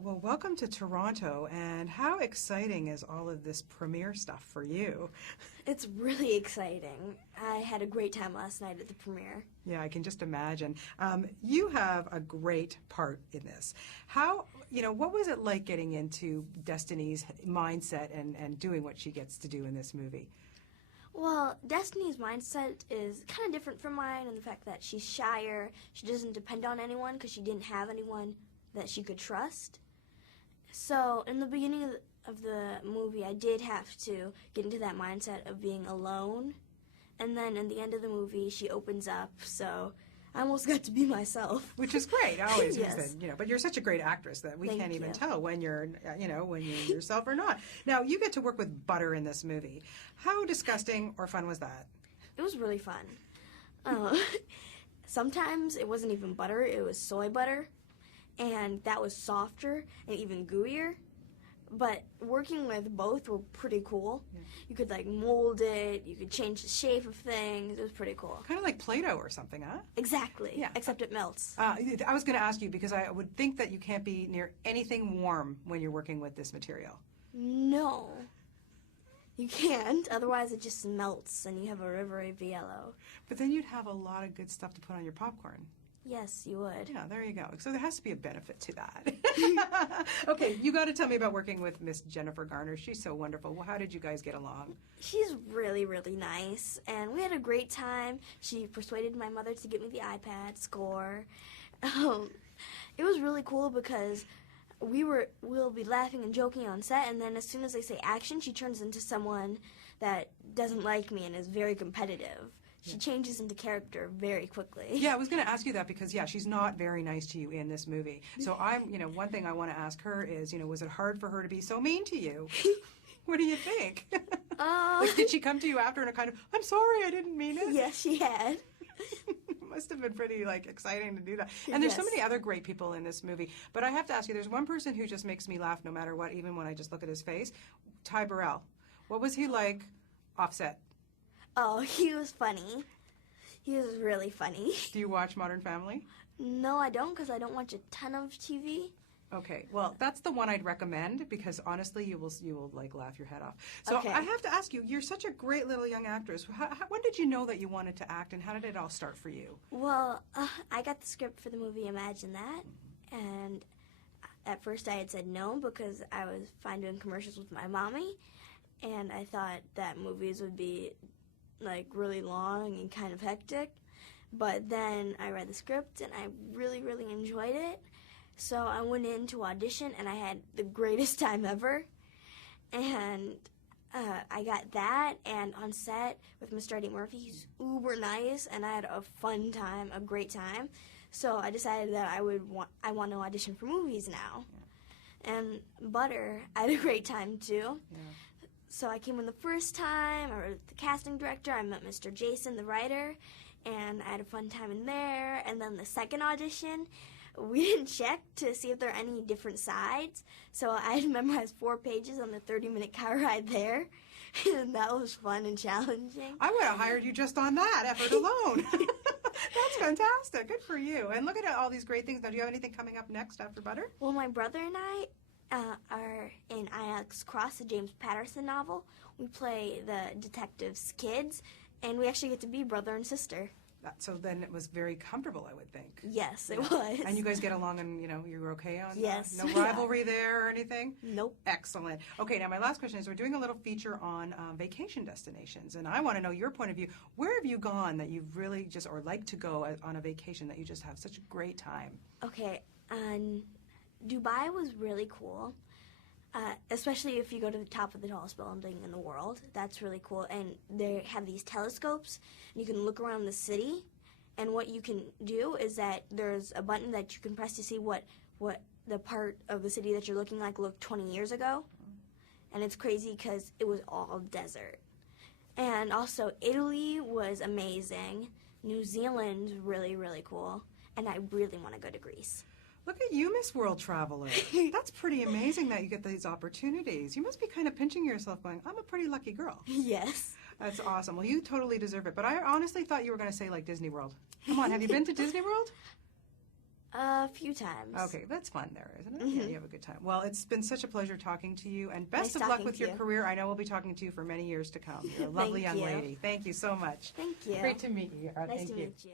Well, welcome to Toronto, and how exciting is all of this premiere stuff for you? It's really exciting. I had a great time last night at the premiere. Yeah, I can just imagine. You have a great part in this. What was it like getting into Destiny's mindset and doing what she gets to do in this movie? Well, Destiny's mindset is kind of different from mine in the fact that she's shyer. She doesn't depend on anyone because she didn't have anyone that she could trust. So in the beginning of the movie, I did have to get into that mindset of being alone. And then in the end of the movie, she opens up, so I almost got to be myself. Which is great. I always Yes. use that, but you're such a great actress that we Thank can't even you. tell when you're yourself or not. Now, you get to work with butter in this movie. How disgusting or fun was that? It was really fun. Uh, Sometimes it wasn't even butter, it was soy butter. And that was softer and even gooier. But working with both were pretty cool. Yeah. You could mold it, you could change the shape of things. It was pretty cool. Kind of like Play-Doh or something, huh? Exactly. Yeah. Except it melts. I was going to ask you because I would think that you can't be near anything warm when you're working with this material. No. You can't, otherwise it just melts and you have a river of yellow. But then you'd have a lot of good stuff to put on your popcorn. Yes, you would. Yeah, there you go. So there has to be a benefit to that. Okay, you got to tell me about working with Miss Jennifer Garner. She's so wonderful. Well, how did you guys get along? She's really, really nice, and we had a great time. She persuaded my mother to get me the iPad score. It was really cool because we'll be laughing and joking on set, and then as soon as they say action, she turns into someone that doesn't like me and is very competitive. She changes into character very quickly. Yeah, I was going to ask you that because, she's not very nice to you in this movie. So one thing I want to ask her is, was it hard for her to be so mean to you? What do you think? Did she come to you after and a kind of, I'm sorry, I didn't mean it? Yes, she had. Must have been pretty exciting to do that. And there's so Yes. many other great people in this movie. But I have to ask you, there's one person who just makes me laugh no matter what, even when I just look at his face. Ty Burrell. What was he like offset? Oh, he was funny. He was really funny. Do you watch Modern Family? No, I don't, because I don't watch a ton of TV. Okay, well, that's the one I'd recommend because honestly, you will laugh your head off. So Okay. I have to ask you, you're such a great little young actress. When did you know that you wanted to act, and how did it all start for you? Well, I got the script for the movie Imagine That, and at first I had said no because I was fine doing commercials with my mommy, and I thought that movies would be really long and kind of hectic. But then I read the script and I really, really enjoyed it. So I went in to audition and I had the greatest time ever. And I got that, and on set with Mr. Eddie Murphy, he's uber nice, and I had a fun time, a great time. So I decided that I want to audition for movies now. Yeah. And Butter, I had a great time too. Yeah. So I came in the first time, I wrote with the casting director, I met Mr. Jason, the writer, and I had a fun time in there. And then the second audition, we didn't check to see if there are any different sides. So I had memorized 4 pages on the 30-minute car ride there, and that was fun and challenging. I would have hired you just on that effort alone. That's fantastic. Good for you. And look at all these great things. Now, do you have anything coming up next after Butter? Well, my brother and I are in Alex Cross, the James Patterson novel. We play the detectives' kids, and we actually get to be brother and sister. So then it was very comfortable, I would think. Yes, it was. And you guys get along and, you were okay on Yes. No rivalry there or anything? Nope. Excellent. Okay, now my last question is we're doing a little feature on vacation destinations, and I want to know your point of view. Where have you gone that you've really or like to go on a vacation that you just have such a great time? Okay, Dubai was really cool, especially if you go to the top of the tallest building in the world. That's really cool. And they have these telescopes, and you can look around the city. And what you can do is that there's a button that you can press to see what the part of the city that you're looking like looked 20 years ago. And it's crazy because it was all desert. And also, Italy was amazing. New Zealand's really, really cool. And I really want to go to Greece. Look at you, Miss World Traveler. That's pretty amazing that you get these opportunities. You must be kind of pinching yourself going, I'm a pretty lucky girl. Yes. That's awesome. Well, you totally deserve it. But I honestly thought you were going to say Disney World. Come on, have you been to Disney World? A few times. Okay, that's fun there, isn't it? Yeah, you have a good time. Well, it's been such a pleasure talking to you, and best Nice of luck talking with to your you. career. I know we'll be talking to you for many years to come. You're a lovely Thank young you. lady. Thank you so much. Thank you. Great to meet you. Nice Thank to you. meet you.